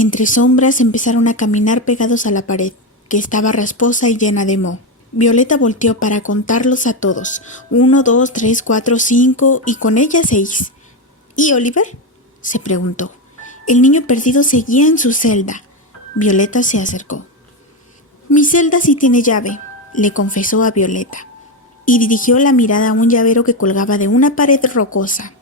Entre sombras empezaron a caminar pegados a la pared, que estaba rasposa y llena de moho. Violeta volteó para contarlos a todos. 1, 2, 3, 4, 5 y con ella 6. ¿Y Oliver?, se preguntó. El niño perdido seguía en su celda. Violeta se acercó. Mi celda sí tiene llave, le confesó a Violeta, y dirigió la mirada a un llavero que colgaba de una pared rocosa.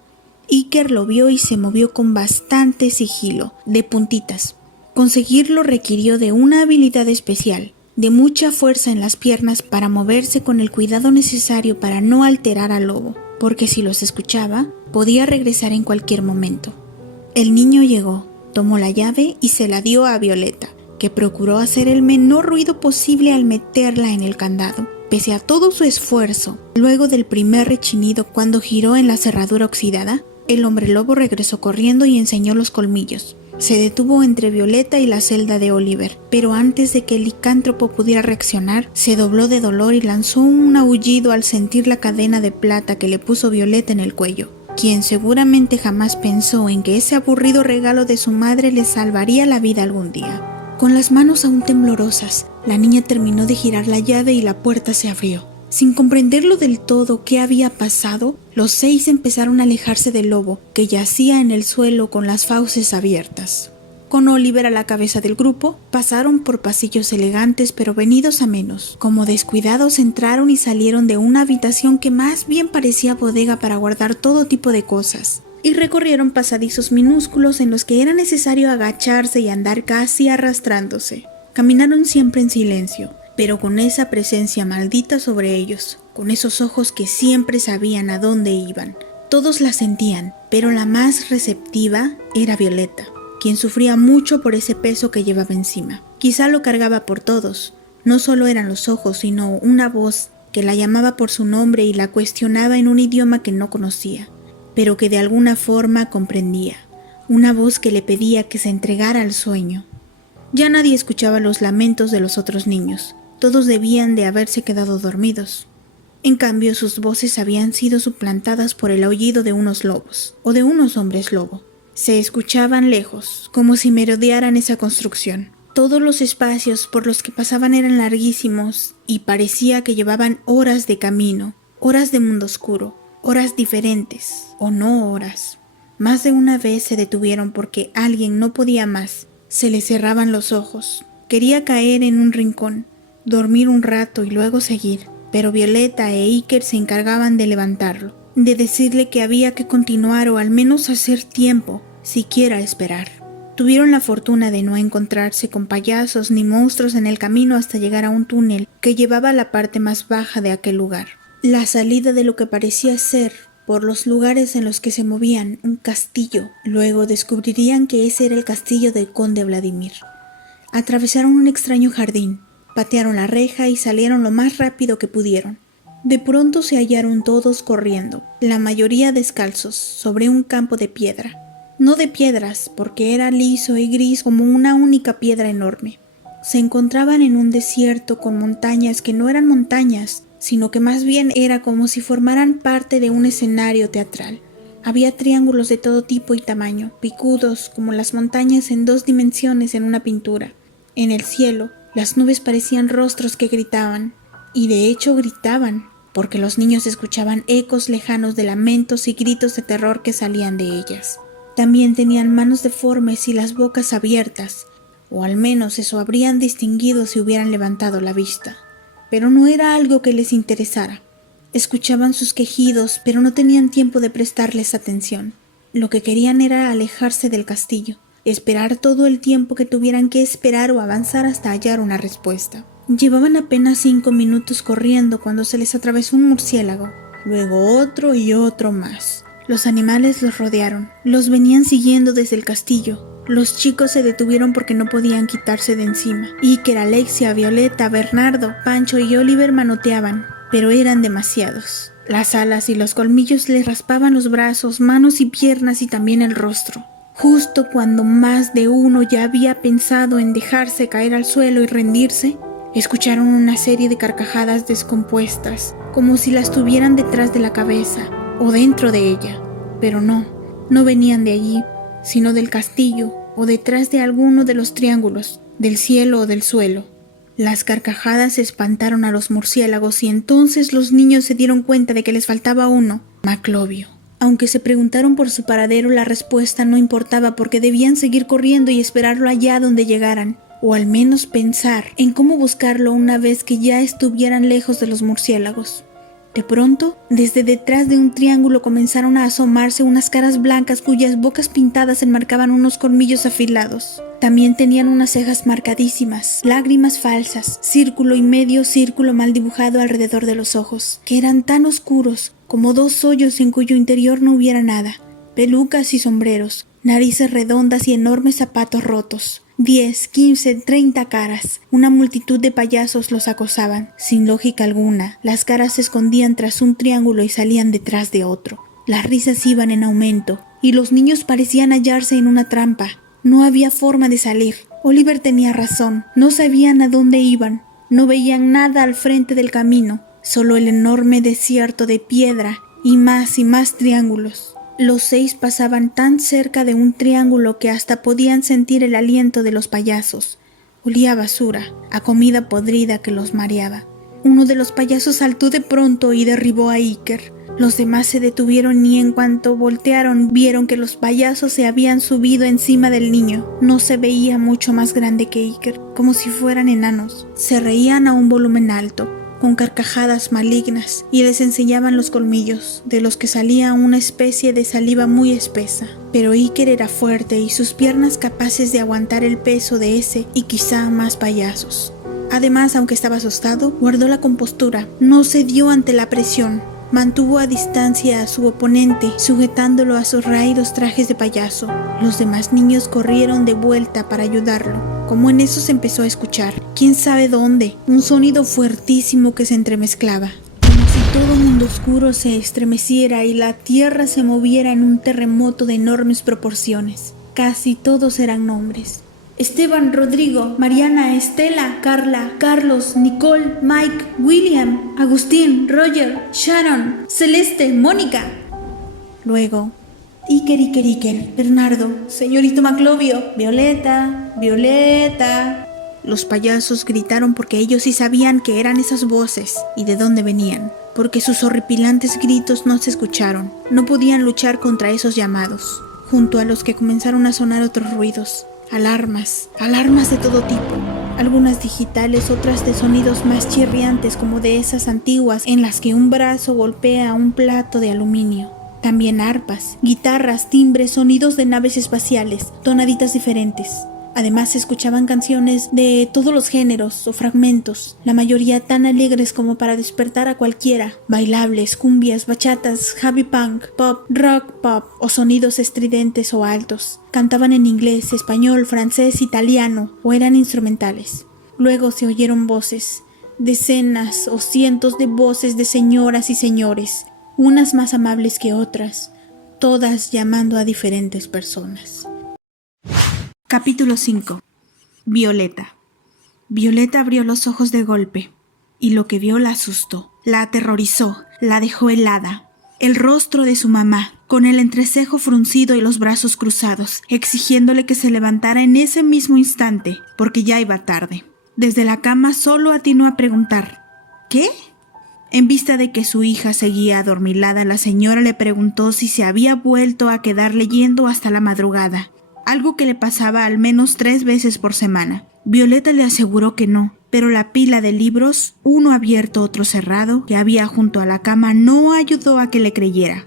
Iker lo vio y se movió con bastante sigilo, de puntitas. Conseguirlo requirió de una habilidad especial, de mucha fuerza en las piernas para moverse con el cuidado necesario para no alterar al lobo, porque si los escuchaba, podía regresar en cualquier momento. El niño llegó, tomó la llave y se la dio a Violeta, que procuró hacer el menor ruido posible al meterla en el candado, pese a todo su esfuerzo. Luego del primer rechinido cuando giró en la cerradura oxidada, el hombre lobo regresó corriendo y enseñó los colmillos. Se detuvo entre Violeta y la celda de Oliver, pero antes de que el licántropo pudiera reaccionar, se dobló de dolor y lanzó un aullido al sentir la cadena de plata que le puso Violeta en el cuello, quien seguramente jamás pensó en que ese aburrido regalo de su madre le salvaría la vida algún día. Con las manos aún temblorosas, la niña terminó de girar la llave y la puerta se abrió. Sin comprenderlo del todo qué había pasado, los 6 empezaron a alejarse del lobo, que yacía en el suelo con las fauces abiertas. Con Oliver a la cabeza del grupo, pasaron por pasillos elegantes pero venidos a menos. Como descuidados entraron y salieron de una habitación que más bien parecía bodega para guardar todo tipo de cosas, y recorrieron pasadizos minúsculos en los que era necesario agacharse y andar casi arrastrándose. Caminaron siempre en silencio, pero con esa presencia maldita sobre ellos, con esos ojos que siempre sabían a dónde iban. Todos la sentían, pero la más receptiva era Violeta, quien sufría mucho por ese peso que llevaba encima. Quizá lo cargaba por todos. No solo eran los ojos, sino una voz que la llamaba por su nombre y la cuestionaba en un idioma que no conocía, pero que de alguna forma comprendía. Una voz que le pedía que se entregara al sueño. Ya nadie escuchaba los lamentos de los otros niños. Todos debían de haberse quedado dormidos. En cambio, sus voces habían sido suplantadas por el aullido de unos lobos, o de unos hombres lobo. Se escuchaban lejos, como si merodearan esa construcción. Todos los espacios por los que pasaban eran larguísimos, y parecía que llevaban horas de camino, horas de mundo oscuro, horas diferentes, o no horas. Más de una vez se detuvieron porque alguien no podía más. Se le cerraban los ojos. Quería caer en un rincón, dormir un rato y luego seguir, pero Violeta e Iker se encargaban de levantarlo, de decirle que había que continuar o al menos hacer tiempo, siquiera esperar. Tuvieron la fortuna de no encontrarse con payasos ni monstruos en el camino hasta llegar a un túnel que llevaba a la parte más baja de aquel lugar. La salida de lo que parecía ser, por los lugares en los que se movían, un castillo. Luego descubrirían que ese era el castillo del conde Vladimir. Atravesaron un extraño jardín, patearon la reja y salieron lo más rápido que pudieron. De pronto se hallaron todos corriendo, la mayoría descalzos, sobre un campo de piedra. No de piedras, porque era liso y gris como una única piedra enorme. Se encontraban en un desierto con montañas que no eran montañas, sino que más bien era como si formaran parte de un escenario teatral. Había triángulos de todo tipo y tamaño, picudos como las montañas en 2 dimensiones en una pintura. En el cielo, las nubes parecían rostros que gritaban, y de hecho gritaban, porque los niños escuchaban ecos lejanos de lamentos y gritos de terror que salían de ellas. También tenían manos deformes y las bocas abiertas, o al menos eso habrían distinguido si hubieran levantado la vista. Pero no era algo que les interesara. Escuchaban sus quejidos, pero no tenían tiempo de prestarles atención. Lo que querían era alejarse del castillo, esperar todo el tiempo que tuvieran que esperar o avanzar hasta hallar una respuesta. Llevaban apenas 5 minutos corriendo cuando se les atravesó un murciélago, luego otro y otro más. Los animales los rodearon, los venían siguiendo desde el castillo. Los chicos se detuvieron porque no podían quitarse de encima. Iker, Alexia, Violeta, Bernardo, Pancho y Oliver manoteaban, pero eran demasiados. Las alas y los colmillos les raspaban los brazos, manos y piernas y también el rostro. Justo cuando más de uno ya había pensado en dejarse caer al suelo y rendirse, escucharon una serie de carcajadas descompuestas, como si las tuvieran detrás de la cabeza o dentro de ella. Pero no venían de allí, sino del castillo, o detrás de alguno de los triángulos, del cielo o del suelo. Las carcajadas espantaron a los murciélagos y entonces los niños se dieron cuenta de que les faltaba uno, Maclovio. Aunque se preguntaron por su paradero, la respuesta no importaba porque debían seguir corriendo y esperarlo allá donde llegaran, o al menos pensar en cómo buscarlo una vez que ya estuvieran lejos de los murciélagos. De pronto, desde detrás de un triángulo comenzaron a asomarse unas caras blancas cuyas bocas pintadas enmarcaban unos colmillos afilados. También tenían unas cejas marcadísimas, lágrimas falsas, círculo y medio círculo mal dibujado alrededor de los ojos, que eran tan oscuros como dos hoyos en cuyo interior no hubiera nada, pelucas y sombreros, narices redondas y enormes zapatos rotos. 10, 15, 30 caras. Una multitud de payasos los acosaban. Sin lógica alguna, las caras se escondían tras un triángulo y salían detrás de otro. Las risas iban en aumento, y los niños parecían hallarse en una trampa. No había forma de salir. Oliver tenía razón. No sabían a dónde iban. No veían nada al frente del camino, solo el enorme desierto de piedra y más triángulos. Los 6 pasaban tan cerca de un triángulo que hasta podían sentir el aliento de los payasos. Olía a basura, a comida podrida que los mareaba. Uno de los payasos saltó de pronto y derribó a Iker. Los demás se detuvieron y en cuanto voltearon vieron que los payasos se habían subido encima del niño. No se veía mucho más grande que Iker, como si fueran enanos. Se reían a un volumen alto, con carcajadas malignas, y les enseñaban los colmillos, de los que salía una especie de saliva muy espesa. Pero Iker era fuerte y sus piernas capaces de aguantar el peso de ese y quizá más payasos. Además, aunque estaba asustado, guardó la compostura, no cedió ante la presión. Mantuvo a distancia a su oponente, sujetándolo a sus raídos trajes de payaso. Los demás niños corrieron de vuelta para ayudarlo. Como en eso se empezó a escuchar, quién sabe dónde, un sonido fuertísimo que se entremezclaba, como si todo mundo oscuro se estremeciera y la tierra se moviera en un terremoto de enormes proporciones. Casi todos eran nombres. Esteban, Rodrigo, Mariana, Estela, Carla, Carlos, Nicole, Mike, William, Agustín, Roger, Sharon, Celeste, Mónica. Luego, Iker, Bernardo, señorito Maclovio, Violeta, Violeta. Los payasos gritaron porque ellos sí sabían que eran esas voces y de dónde venían, porque sus horripilantes gritos no se escucharon. No podían luchar contra esos llamados, junto a los que comenzaron a sonar otros ruidos. Alarmas de todo tipo, algunas digitales, otras de sonidos más chirriantes como de esas antiguas en las que un brazo golpea un plato de aluminio. También arpas, guitarras, timbres, sonidos de naves espaciales, tonaditas diferentes. Además se escuchaban canciones de todos los géneros o fragmentos, la mayoría tan alegres como para despertar a cualquiera, bailables, cumbias, bachatas, heavy punk, pop, rock pop o sonidos estridentes o altos. Cantaban en inglés, español, francés, italiano o eran instrumentales. Luego se oyeron voces, decenas o cientos de voces de señoras y señores, unas más amables que otras, todas llamando a diferentes personas. Capítulo 5. Violeta. Violeta abrió los ojos de golpe, y lo que vio la asustó, la aterrorizó, la dejó helada. El rostro de su mamá, con el entrecejo fruncido y los brazos cruzados, exigiéndole que se levantara en ese mismo instante, porque ya iba tarde. Desde la cama solo atinó a preguntar, ¿qué? En vista de que su hija seguía adormilada, la señora le preguntó si se había vuelto a quedar leyendo hasta la madrugada, algo que le pasaba al menos 3 veces por semana. Violeta le aseguró que no, pero la pila de libros, uno abierto, otro cerrado, que había junto a la cama no ayudó a que le creyera.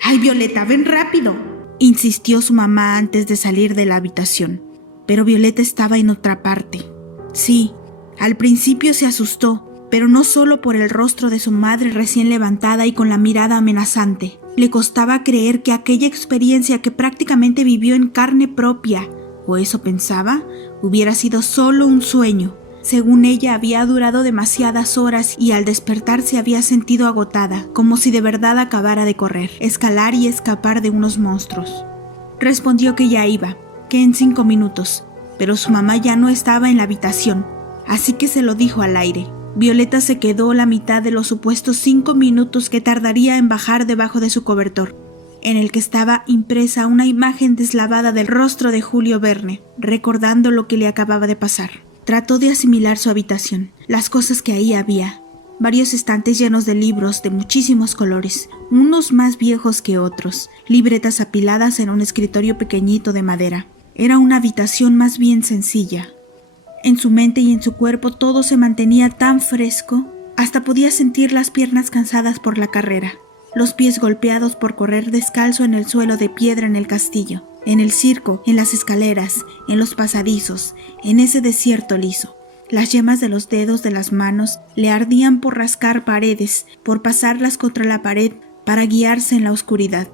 ¡Ay, Violeta, ven rápido!, insistió su mamá antes de salir de la habitación. Pero Violeta estaba en otra parte. Sí, al principio se asustó, pero no solo por el rostro de su madre recién levantada y con la mirada amenazante. Le costaba creer que aquella experiencia que prácticamente vivió en carne propia, o eso pensaba, hubiera sido solo un sueño. Según ella, había durado demasiadas horas y al despertar se había sentido agotada, como si de verdad acabara de correr, escalar y escapar de unos monstruos. Respondió que ya iba, que en 5 minutos, pero su mamá ya no estaba en la habitación, así que se lo dijo al aire. Violeta se quedó la mitad de los supuestos 5 minutos que tardaría en bajar debajo de su cobertor. en el que estaba impresa una imagen deslavada del rostro de Julio Verne, recordando lo que le acababa de pasar. Trató de asimilar su habitación, las cosas que ahí había. Varios estantes llenos de libros de muchísimos colores, unos más viejos que otros, libretas apiladas en un escritorio pequeñito de madera. Era una habitación más bien sencilla. En su mente y en su cuerpo todo se mantenía tan fresco, hasta podía sentir las piernas cansadas por la carrera, los pies golpeados por correr descalzo en el suelo de piedra en el castillo, en el circo, en las escaleras, en los pasadizos, en ese desierto liso. Las yemas de los dedos de las manos le ardían por rascar paredes, por pasarlas contra la pared para guiarse en la oscuridad.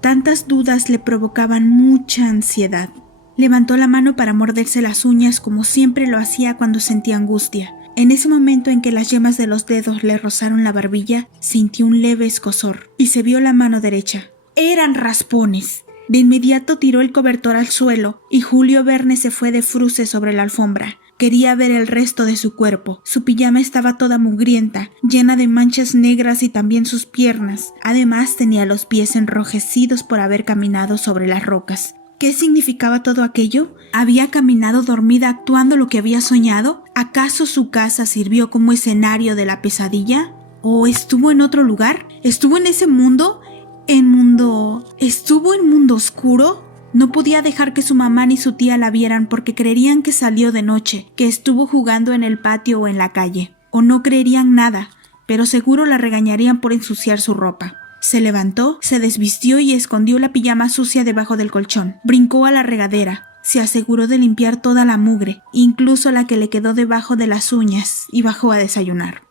Tantas dudas le provocaban mucha ansiedad. Levantó la mano para morderse las uñas como siempre lo hacía cuando sentía angustia. En ese momento en que las yemas de los dedos le rozaron la barbilla, sintió un leve escozor y se vio la mano derecha. ¡Eran raspones! De inmediato tiró el cobertor al suelo y Julio Verne se fue de fruces sobre la alfombra. Quería ver el resto de su cuerpo. Su pijama estaba toda mugrienta, llena de manchas negras y también sus piernas. Además tenía los pies enrojecidos por haber caminado sobre las rocas. ¿Qué significaba todo aquello? ¿Había caminado dormida actuando lo que había soñado? ¿Acaso su casa sirvió como escenario de la pesadilla? ¿O estuvo en otro lugar? ¿Estuvo en ese mundo? ¿Estuvo en mundo oscuro? No podía dejar que su mamá ni su tía la vieran porque creerían que salió de noche, que estuvo jugando en el patio o en la calle. O no creerían nada, pero seguro la regañarían por ensuciar su ropa. Se levantó, se desvistió y escondió la pijama sucia debajo del colchón. Brincó a la regadera. Se aseguró de limpiar toda la mugre, incluso la que le quedó debajo de las uñas, y bajó a desayunar.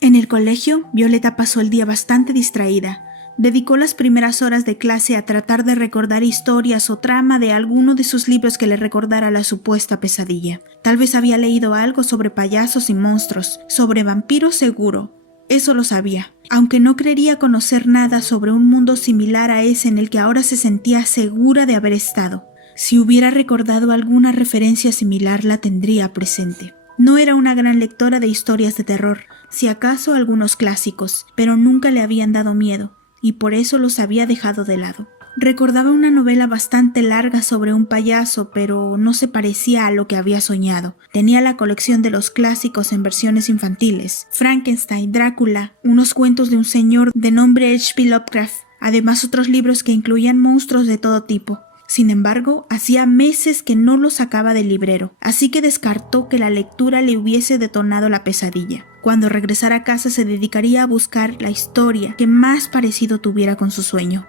En el colegio, Violeta pasó el día bastante distraída. Dedicó las primeras horas de clase a tratar de recordar historias o trama de alguno de sus libros que le recordara la supuesta pesadilla. Tal vez había leído algo sobre payasos y monstruos, sobre vampiros seguro. Eso lo sabía, aunque no creería conocer nada sobre un mundo similar a ese en el que ahora se sentía segura de haber estado. Si hubiera recordado alguna referencia similar la tendría presente. No era una gran lectora de historias de terror, si acaso algunos clásicos, pero nunca le habían dado miedo, y por eso los había dejado de lado. Recordaba una novela bastante larga sobre un payaso, pero no se parecía a lo que había soñado. Tenía la colección de los clásicos en versiones infantiles, Frankenstein, Drácula, unos cuentos de un señor de nombre H.P. Lovecraft, además otros libros que incluían monstruos de todo tipo. Sin embargo, hacía meses que no los sacaba del librero, así que descartó que la lectura le hubiese detonado la pesadilla. Cuando regresara a casa se dedicaría a buscar la historia que más parecido tuviera con su sueño.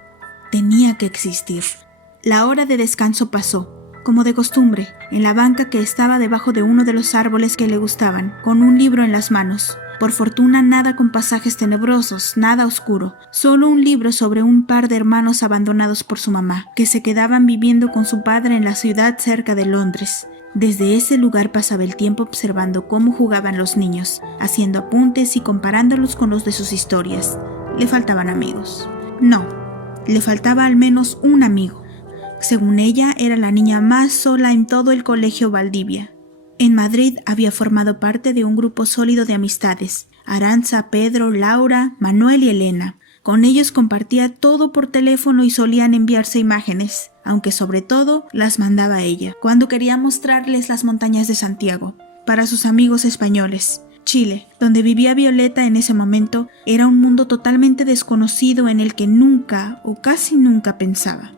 Tenía que existir. La hora de descanso pasó, como de costumbre, en la banca que estaba debajo de uno de los árboles que le gustaban, con un libro en las manos. Por fortuna nada con pasajes tenebrosos, nada oscuro, solo un libro sobre un par de hermanos abandonados por su mamá, que se quedaban viviendo con su padre en la ciudad cerca de Londres. Desde ese lugar pasaba el tiempo observando cómo jugaban los niños, haciendo apuntes y comparándolos con los de sus historias. Le faltaban amigos. No, le faltaba al menos un amigo. Según ella, era la niña más sola en todo el colegio Valdivia. En Madrid había formado parte de un grupo sólido de amistades: Arantxa, Pedro, Laura, Manuel y Elena. Con ellos compartía todo por teléfono y solían enviarse imágenes, aunque sobre todo las mandaba ella, cuando quería mostrarles las montañas de Santiago. Para sus amigos españoles, Chile, donde vivía Violeta en ese momento, era un mundo totalmente desconocido en el que nunca o casi nunca pensaba.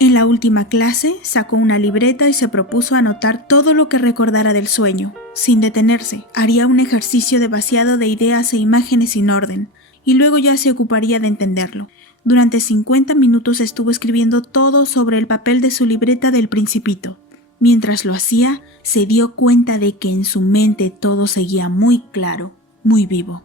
En la última clase sacó una libreta y se propuso anotar todo lo que recordara del sueño. Sin detenerse, haría un ejercicio de vaciado de ideas e imágenes sin orden, y luego ya se ocuparía de entenderlo. Durante 50 minutos estuvo escribiendo todo sobre el papel de su libreta del Principito. Mientras lo hacía, se dio cuenta de que en su mente todo seguía muy claro, muy vivo.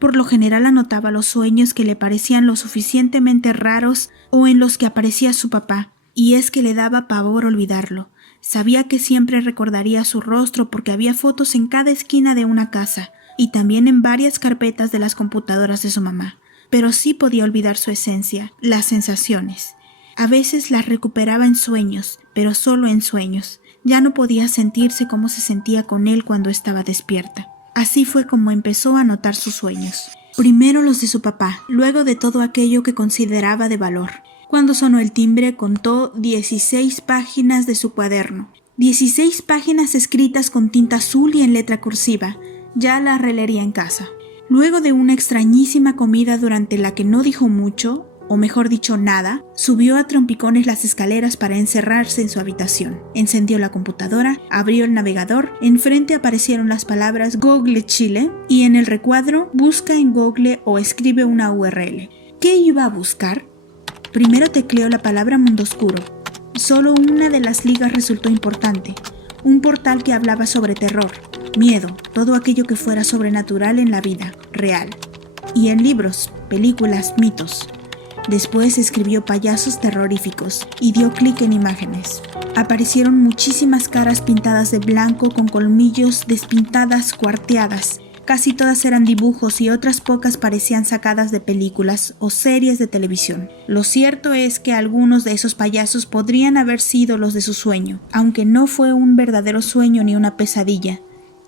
Por lo general anotaba los sueños que le parecían lo suficientemente raros o en los que aparecía su papá, y es que le daba pavor olvidarlo. Sabía que siempre recordaría su rostro porque había fotos en cada esquina de una casa y también en varias carpetas de las computadoras de su mamá. Pero sí podía olvidar su esencia, las sensaciones. A veces las recuperaba en sueños, pero solo en sueños. Ya no podía sentirse como se sentía con él cuando estaba despierta. Así fue como empezó a anotar sus sueños. Primero los de su papá, luego de todo aquello que consideraba de valor. Cuando sonó el timbre, contó 16 páginas de su cuaderno. 16 páginas escritas con tinta azul y en letra cursiva. Ya las releería en casa. Luego de una extrañísima comida durante la que no dijo mucho, o mejor dicho nada, subió a trompicones las escaleras para encerrarse en su habitación. Encendió la computadora, abrió el navegador, enfrente aparecieron las palabras Google Chile y en el recuadro busca en Google o escribe una URL. ¿Qué iba a buscar? Primero tecleó la palabra Mundo Oscuro. Solo una de las ligas resultó importante. Un portal que hablaba sobre terror, miedo, todo aquello que fuera sobrenatural en la vida real. Y en libros, películas, mitos. Después escribió payasos terroríficos y dio clic en imágenes. Aparecieron muchísimas caras pintadas de blanco con colmillos despintadas, cuarteadas. Casi todas eran dibujos y otras pocas parecían sacadas de películas o series de televisión. Lo cierto es que algunos de esos payasos podrían haber sido los de su sueño, aunque no fue un verdadero sueño ni una pesadilla.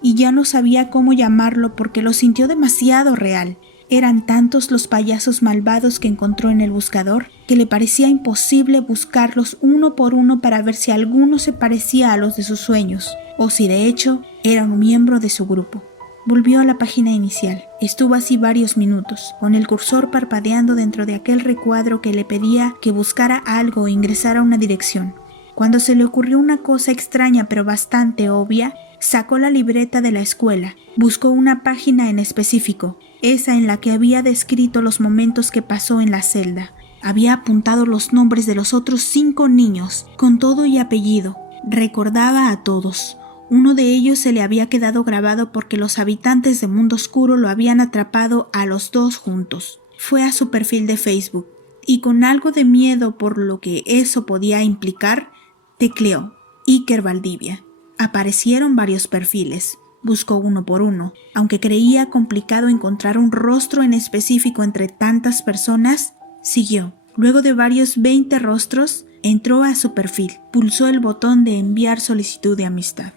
Y ya no sabía cómo llamarlo porque lo sintió demasiado real. Eran tantos los payasos malvados que encontró en el buscador que le parecía imposible buscarlos uno por uno para ver si alguno se parecía a los de sus sueños, o si de hecho era un miembro de su grupo. Volvió a la página inicial. Estuvo así varios minutos, con el cursor parpadeando dentro de aquel recuadro que le pedía que buscara algo o ingresara una dirección. Cuando se le ocurrió una cosa extraña pero bastante obvia, sacó la libreta de la escuela, buscó una página en específico, esa en la que había descrito los momentos que pasó en la celda. Había apuntado los nombres de los otros 5 niños, con todo y apellido. Recordaba a todos. Uno de ellos se le había quedado grabado porque los habitantes de Mundo Oscuro lo habían atrapado a los 2 juntos. Fue a su perfil de Facebook y con algo de miedo por lo que eso podía implicar, tecleó Iker Valdivia. Aparecieron varios perfiles. Buscó uno por uno. Aunque creía complicado encontrar un rostro en específico entre tantas personas, siguió. Luego de varios 20 rostros, entró a su perfil, pulsó el botón de enviar solicitud de amistad.